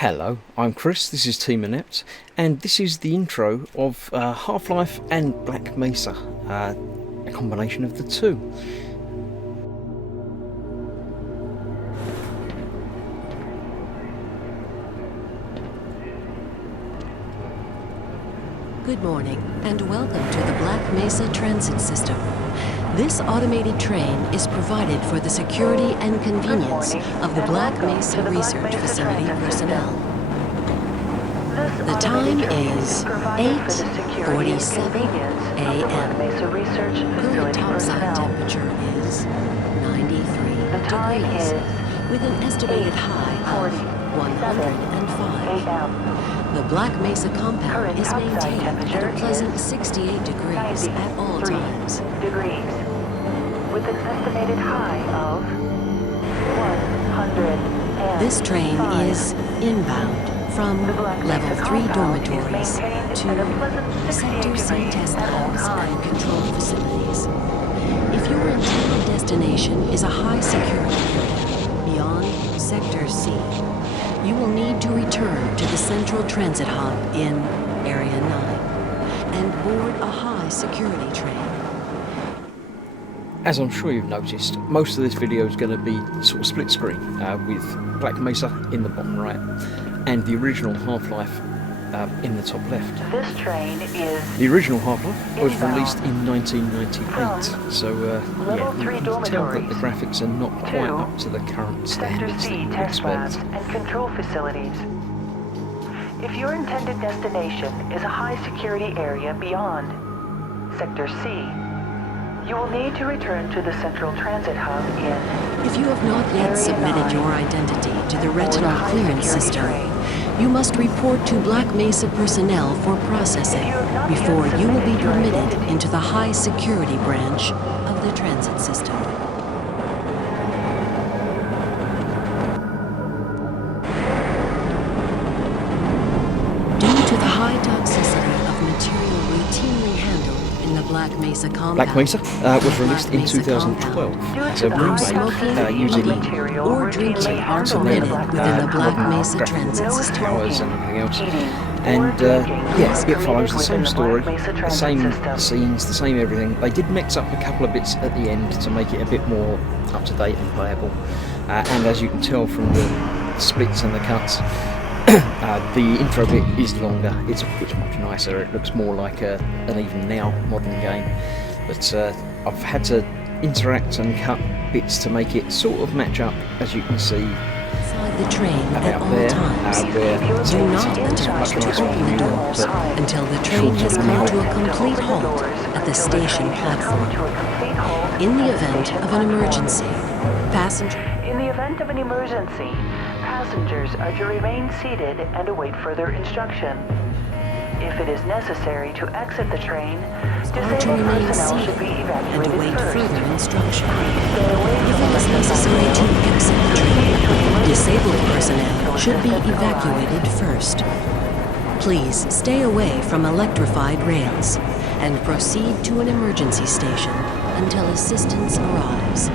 Hello, I'm Chris, this is Team Inept, and this is the intro of Half-Life and Black Mesa, a combination of the two. Good morning, and welcome to the Black Mesa transit system. This automated train is provided for the security and convenience of the Black Mesa Research Facility personnel. The time is 8:47 a.m. Current topside temperature is 93 degrees, with an estimated high of 105. The Black Mesa compound is maintained at a pleasant 68 degrees at all times. With an estimated high of 100. This train is inbound from Level 3 dormitories to Sector C test labs and control facilities. If your intended destination is a high security area beyond Sector C, you will need to return to the central transit hub in Area 9 and board a high security train. As I'm sure you've noticed, most of this video is going to be sort of split screen, with Black Mesa in the bottom right and the original Half-Life in the top left. This train is... The original Half-Life was released in 1998, so yeah, you can tell that the graphics are not quite up to the current standards that you would expect. And control facilities. If your intended destination is a high security area beyond Sector C, you will need to return to the central transit hub in... If you have not yet submitted your identity to the retinal clearance system, you must report to Black Mesa personnel for processing before you will be permitted into the high security branch of the transit system. Due to the high toxicity of material routinely handled in the Black Mesa compound, Black Mesa was released in 2012 as a remake using or drinking are permitted within the Black Mesa transit system. powers and everything else. And yeah, it follows the same story, the same scenes, the same everything. They did mix up a couple of bits at the end to make it a bit more up to date and playable. And as you can tell from the splits and the cuts, the intro bit is longer. It's much nicer. It looks more like an even now modern game. But I've had to interact and cut bits to make it sort of match up, as you can see. Inside the train at About all there, times. Do not attempt to open the doors until the train has come to a complete halt at the station platform. In the event of an emergency, passengers are to remain seated and await further instruction. If it is necessary to exit the train, disabled personnel should be and evacuated await first. further instruction. If it is necessary to exit the train, disabled personnel should be evacuated first. Please stay away from electrified rails and proceed to an emergency station until assistance arrives.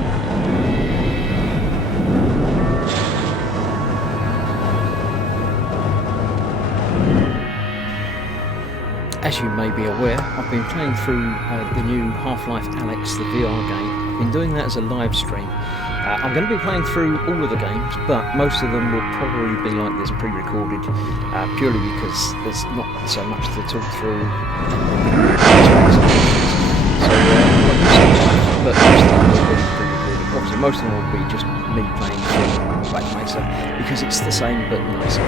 As you may be aware, I've been playing through the new Half-Life Alyx, the VR game. I've been doing that as a live stream. I'm going to be playing through all of the games, but most of them will probably be like this, pre-recorded, purely because there's not so much to talk through. But most of them will be pre-recorded. Obviously, most of them will be just me playing through Black Mesa, because it's the same but nicer.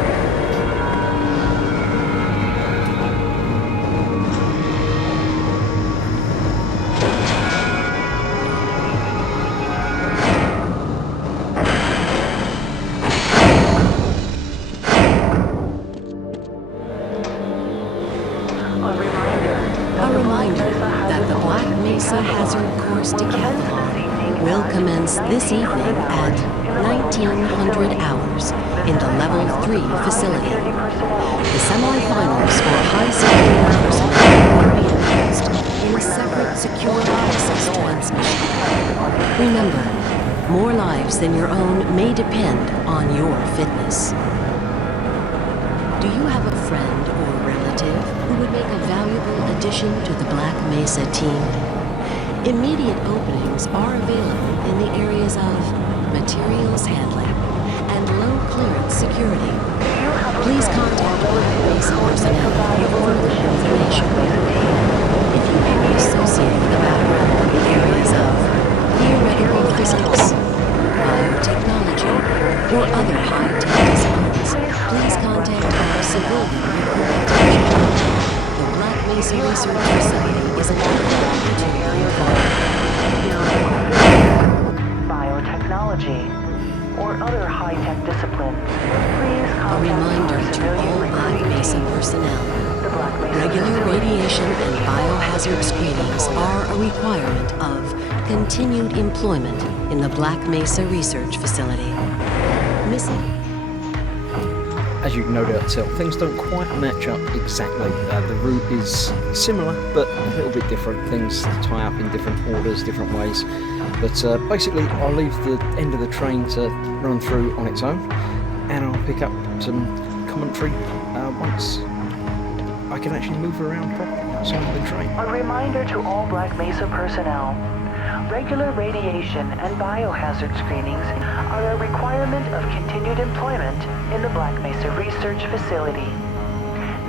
A reminder that the Black Mesa Hazard Course Decathlon will commence this evening at 1900 hours in the Level 3 facility. The semifinals for high security personnel will be announced in a separate security access transmission. Remember, more lives than your own may depend on your fitness. Do you have a friend or relative who would make a valuable addition to the Black Mesa team? Immediate openings are available in the areas of materials handling and low clearance security. Please contact Black Mesa personnel for further information. If you are associated with a background in the areas of theoretical physics, biotechnology, or other high-tech disciplines, please contact our civilian recruitment division. The Black Mesa Research Facility is an active to biotechnology, or other high-tech disciplines, please A contact reminder our to civilian all Black recruiting Mesa team. personnel. The Black Mesa Regular facility radiation and biohazard is screenings are a requirement of continued employment in the Black Mesa Research Facility. Missing. As you can no doubt tell, things don't quite match up exactly. The route is similar, but a little bit different. Things tie up in different orders, different ways. But basically, I'll leave the end of the train to run through on its own, and I'll pick up some commentary once I can actually move around properly outside of the train. A reminder to all Black Mesa personnel. Regular radiation and biohazard screenings are a requirement of continued employment in the Black Mesa Research Facility.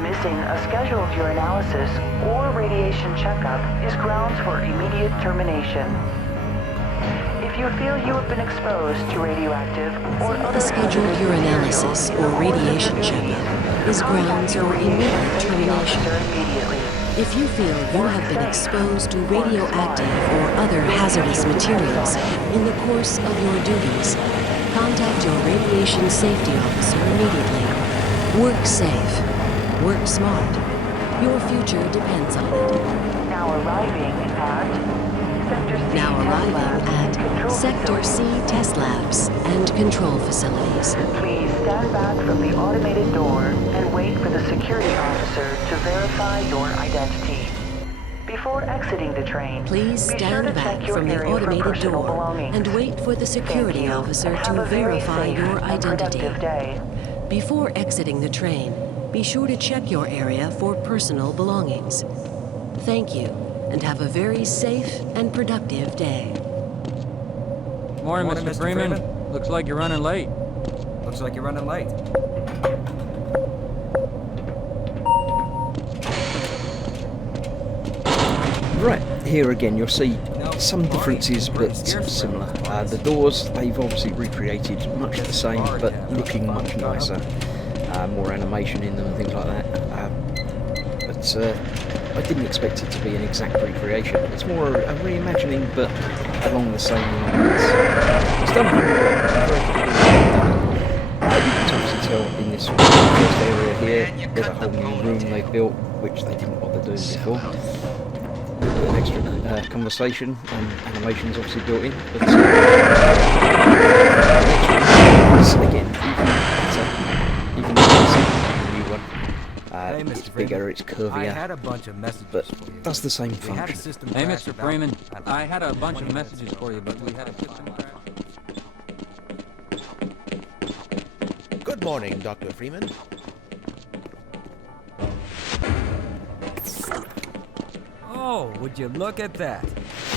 Missing a scheduled urinalysis or radiation checkup is grounds for immediate termination. If you feel you have been exposed to radioactive or other A scheduled hazardous urinalysis material or radiation checkup is grounds for immediate termination. immediately. If you feel you have been exposed to radioactive or other hazardous materials in the course of your duties, contact your radiation safety officer immediately. Work safe. Work smart. Your future depends on it. Now arriving at Sector C Test Labs and Control Facilities. Please stand back from the automated door and wait for the security officer to verify your identity. Before exiting the train, Please be sure stand to back check your from the area for automated personal door belongings. and wait for the security Thank you, officer and have to a very verify safe your and identity. productive day. Before exiting the train, be sure to check your area for personal belongings. Thank you, and have a very safe and productive day. Morning, Mr. Freeman. Looks like you're running late. Looks like you're running late. Right, here again you'll see some differences but similar. The doors, they've obviously recreated much the same but looking much nicer. More animation in them and things like that. But I didn't expect it to be an exact recreation. It's more a reimagining but along the same lines. It's done very well. You can obviously tell in this first area here, there's a whole new room they've built which they didn't bother doing before. An extra conversation and animations obviously built in, but again, even better, the new one. Hey, It's Mr. bigger, Freeman. it's I curvier, had a bunch of messages but for you. does the same We had a function. system Hey, crash Mr. about- Freeman. I had a bunch of messages for you, but we had a system crash. Good morning, Dr. Freeman. Oh, would you look at that?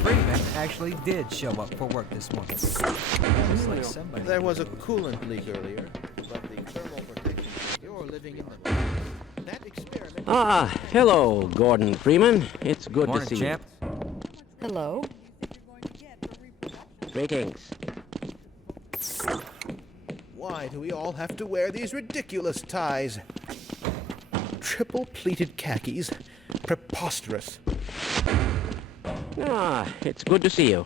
Freeman actually did show up for work this morning. It's like somebody... There was a coolant leak earlier, but the thermal protection... You're living in the... That experiment... Ah, hello, Gordon Freeman. It's good Morning, to see champ. Hello. you. Greetings. Why do we all have to wear these ridiculous ties? Triple pleated khakis? Preposterous. Ah, it's good to see you.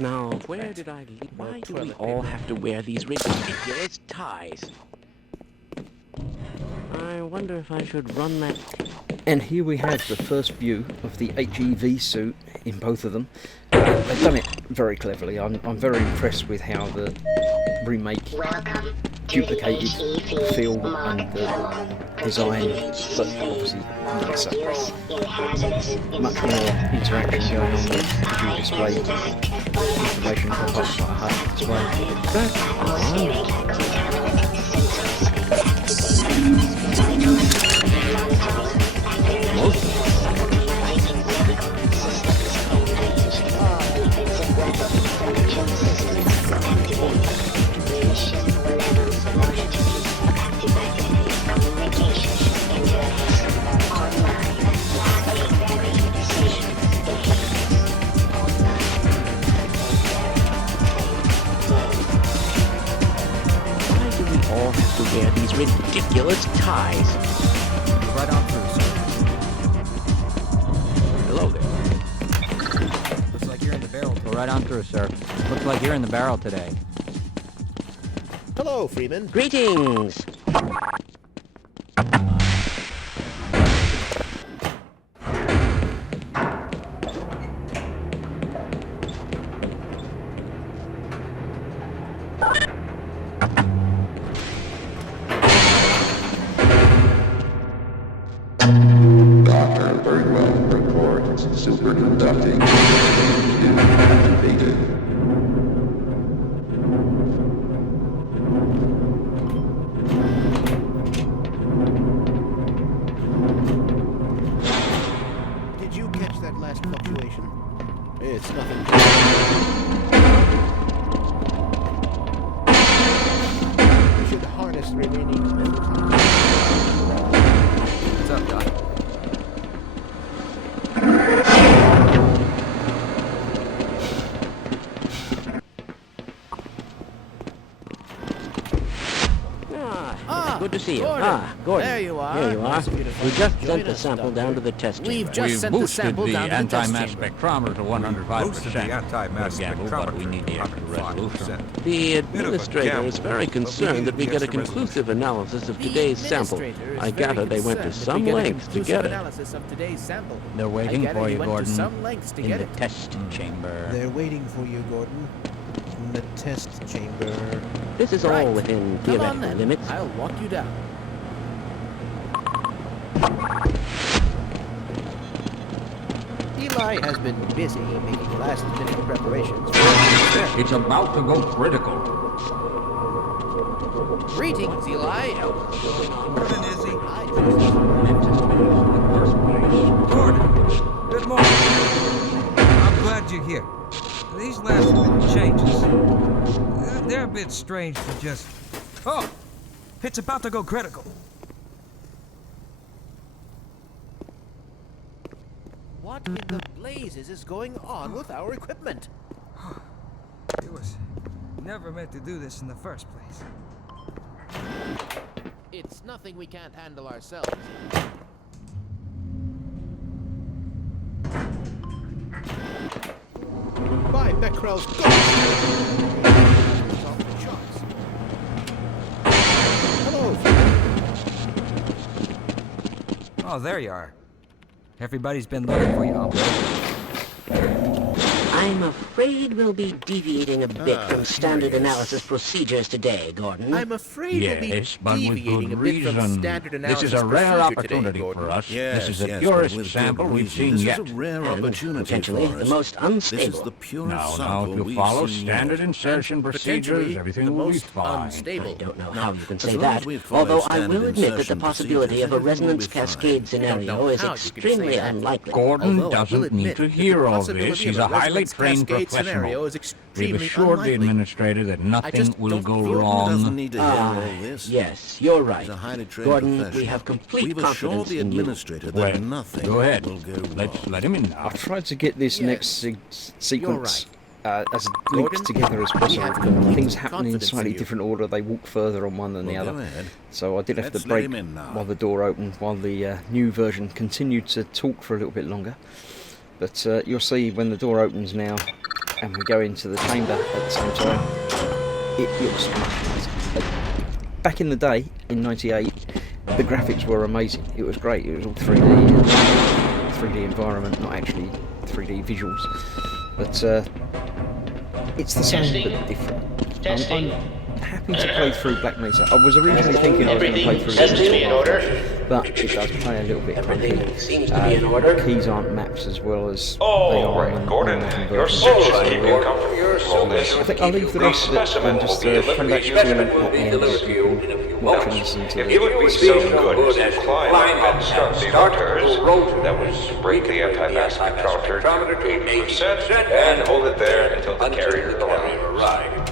Now, where did I leave? Why do we all have to wear these ridiculous ties? I wonder if I should run that... And here we have the first view of the HEV suit in both of them. They've done it very cleverly. I'm very impressed with how the remake duplicated the feel and the design, but obviously nicer. Much more interaction going on with the display information information pop up this way. All have to wear these ridiculous ties. Right on through, sir. Hello there. Looks like you're in the barrel. Go right on through, sir. Looks like you're in the barrel today. Hello, Freeman. Greetings. Doctor, very well. Reports superconducting activated. Did you catch that last fluctuation? It's nothing. We should harness the remaining mental time. What's up, Doc? Good to see you. Gordon. Gordon. There you are. Here you are. Nice of you to We just join sent the us, sample Doctor. down to the test chamber. We've just sent the sample down to the test chamber. spectrometer to 105%. Boosted the anti-mass But we need the extra resolution. The of a administrator gamble, is very but we concerned needed that we the get a extra conclusive analysis of The today's sample. administrator is I very gather they went to concerned that we some get a lengths to conclusive get it. analysis of today's sample. They're I waiting gather for you you, went Gordon. to some lengths to in get the it. test chamber. They're waiting for you, Gordon. In the test chamber. This is Right. all within Come on theoretical then. limits. I'll walk you down. Eli has been busy making last-minute preparations. It's about to go critical. Greetings, Eli. Gordon, is he? Gordon, good morning. I'm glad you're here. These last changes, they're a bit strange to just... Oh! It's about to go critical. What in the blazes is going on with our equipment? It was never meant to do this in the first place. It's nothing we can't handle ourselves. By Becquerel's ghost! Off the charts. Hello, Freeman. Oh, there you are. Everybody's been looking for you, hombre. I'm afraid we'll be deviating a bit from standard analysis procedures today, Gordon. I'm afraid we'll be Yes, but with deviating good a bit from reason. standard This analysis is a rare procedure opportunity today, Gordon. for us. Yes, this is the yes, purest but with sample good we've reason. seen This yet. is a rare And opportunity potentially for the us. most This is unstable. the purest Now, sample if you we've follow seen standard yet. insertion procedures, Potentially everything the will be most fine. unstable. I don't know Now, how you can as say long that, as we follow although I standard will admit that the insertion possibility of a procedures, everything will resonance be fine. cascade know scenario is how you can say extremely that. unlikely. Gordon Although I will doesn't admit need to that the hear all possibility this. of He's a a highly resonance trained cascade scenario professional. is We've extremely assured the unlikely. administrator that nothing just will don't go feel- Gordon doesn't wrong. need to hear all this. Yes, you're right. He's a highly trained Gordon, professional. we have complete We've assured confidence the in you. administrator that Well, nothing go ahead. will go wrong. Let's let him in now. I've tried to get this Yes, next sequence as linked Gordon, together as we possible. have complete Things happen in confidence in slightly you. different order. They walk further on one than the Well, other. go ahead. So I did have Let's to let break him in now. while the door opened, while the new version continued to talk for a little bit longer. But you'll see when the door opens now and we go into the chamber at the same time, it looks... Back in the day, in '98, the graphics were amazing. It was great. It was all 3D environment, not actually 3D visuals. But it's the same but different. I'm happy to play through Black Mesa. I was originally thinking I was going to play through it, but it does play a little bit clunky. Keys aren't maps as well as they are in Gordon, the your suit should keep you comfortable. I think I'll leave the rest of it and just come back to it at the end so you can watch and listen to If you would be so good as to climb up and start the motors, that would break the anti-mass spectrometer to 80%, and hold it there until the carrier arrives.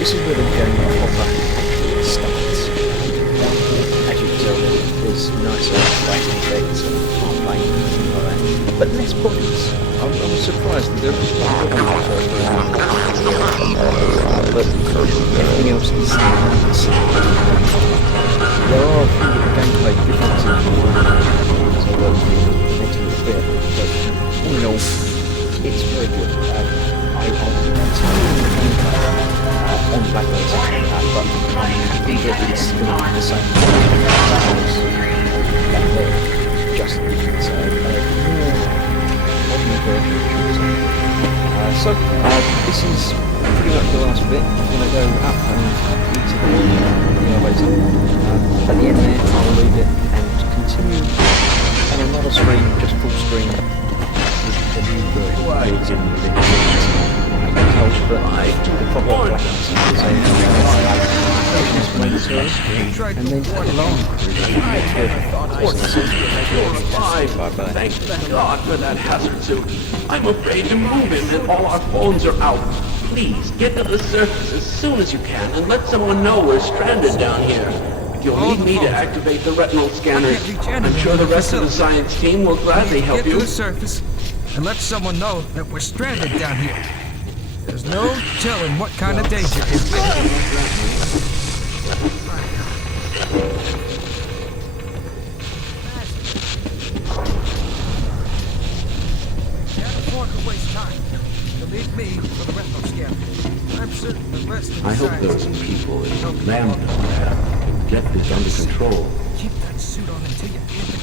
This is where the game proper starts. As you can tell, there's nicer lighting effects and playing and things like that. But less bodies. I was surprised that there was one but everything else is the same. There are a few gameplay differences as I work through next little bit, but all in all, it's very good. I'll on Black Mesa, but I think that it's going to be the same back there, just so this is pretty much the last bit. I'm going to go up and into the elevator. At the end there, I'll leave it and continue on another screen, just full screen, with the new version. But the proper Black Mesa, and then put along. Thank God for that hazard suit. I'm afraid to move him and all our phones are out. Please, get to the surface as soon as you can and let someone know we're stranded down here. You'll need me to activate the retinal scanners. I'm sure the rest of the science team will gladly help you. Get to the surface and let someone know that we're stranded down here. There's no telling what kind of danger is there. Can't afford to waste time. You'll need me for the retinal scanner. I'm certain the rest of the I hope there are some people in Lambda that can get this under control. Keep that suit on until you hit the